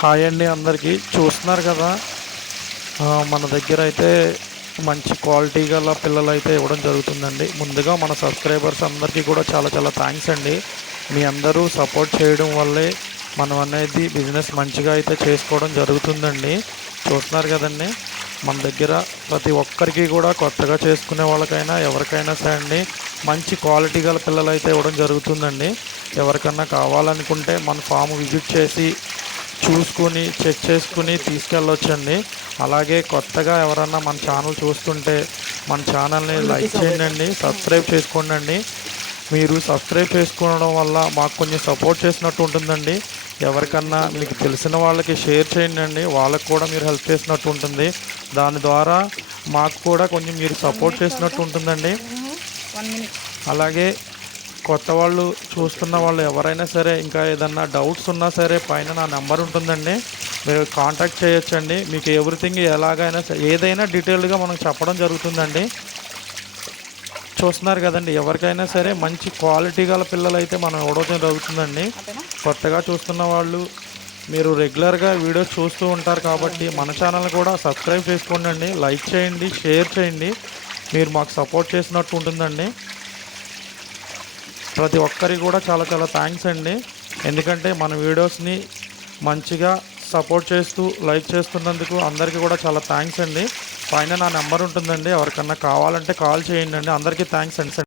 Hi అండి అందరికీ. చూస్తున్నారు కదా, మన దగ్గర అయితే మంచి క్వాలిటీ గల పిల్లలైతే ఇవ్వడం జరుగుతుందండి. ముందుగా మన సబ్స్క్రైబర్స్ అందరికీ కూడా చాలా చాలా థ్యాంక్స్ అండి. మీ అందరూ సపోర్ట్ చేయడం వల్లే మనం అనేది బిజినెస్ మంచిగా అయితే చేసుకోవడం జరుగుతుందండి. చూస్తున్నారు కదండి, మన దగ్గర ప్రతి ఒక్కరికి కూడా కొత్తగా చేసుకునే వాళ్ళకైనా ఎవరికైనా సరే అండి మంచి క్వాలిటీ గల పిల్లలైతే ఇవ్వడం జరుగుతుందండి. ఎవరికన్నా కావాలనుకుంటే మన ఫామ్ విజిట్ చేసి చూసుకుని చెక్ చేసుకుని తీసుకెళ్ళొచ్చండి. అలాగే కొత్తగా ఎవరన్నా మన ఛానల్ చూస్తుంటే మన ఛానల్ని లైక్ చేయండి, సబ్స్క్రైబ్ చేసుకోండి. మీరు సబ్స్క్రైబ్ చేసుకోవడం వల్ల మాకు కొంచెం సపోర్ట్ చేసినట్టు ఉంటుందండి. ఎవరికన్నా మీకు తెలిసిన వాళ్ళకి షేర్ చేయండి, వాళ్ళకు కూడా మీరు హెల్ప్ చేసినట్టు ఉంటుంది. దాని ద్వారా మాకు కూడా కొంచెం మీరు సపోర్ట్ చేసినట్టు ఉంటుందండి. అలాగే కొత్త వాళ్ళు చూస్తున్న వాళ్ళు ఎవరైనా సరే ఇంకా ఏదన్నా డౌట్స్ ఉన్నా సరే పైన నా నెంబర్ ఉంటుందండి, మీరు కాంటాక్ట్ చేయొచ్చండి. మీకు ఎవ్రీథింగ్ ఎలాగైనా ఏదైనా డీటెయిల్డ్గా మనం చెప్పడం జరుగుతుందండి. చూస్తున్నారు కదండి, ఎవరికైనా సరే మంచి క్వాలిటీ గల పిల్లలు అయితే మనం ఇవ్వడం జరుగుతుందండి. కొత్తగా చూస్తున్న వాళ్ళు మీరు రెగ్యులర్గా వీడియోస్ చూస్తూ ఉంటారు కాబట్టి మన ఛానల్ కూడా సబ్స్క్రైబ్ చేసుకోండి, లైక్ చేయండి, షేర్ చేయండి. మీరు మాకు సపోర్ట్ చేసినట్టు ఉంటుందండి. ప్రతి ఒక్కరికి కూడా చాలా చాలా థ్యాంక్స్ అండి. ఎందుకంటే మన వీడియోస్ని మంచిగా సపోర్ట్ చేస్తూ లైక్ చేస్తున్నందుకు అందరికీ కూడా చాలా థ్యాంక్స్ అండి. పైన నా నెంబర్ ఉంటుందండి, ఎవరికన్నా కావాలంటే కాల్ చేయండి. అందరికీ థ్యాంక్స్ అండి.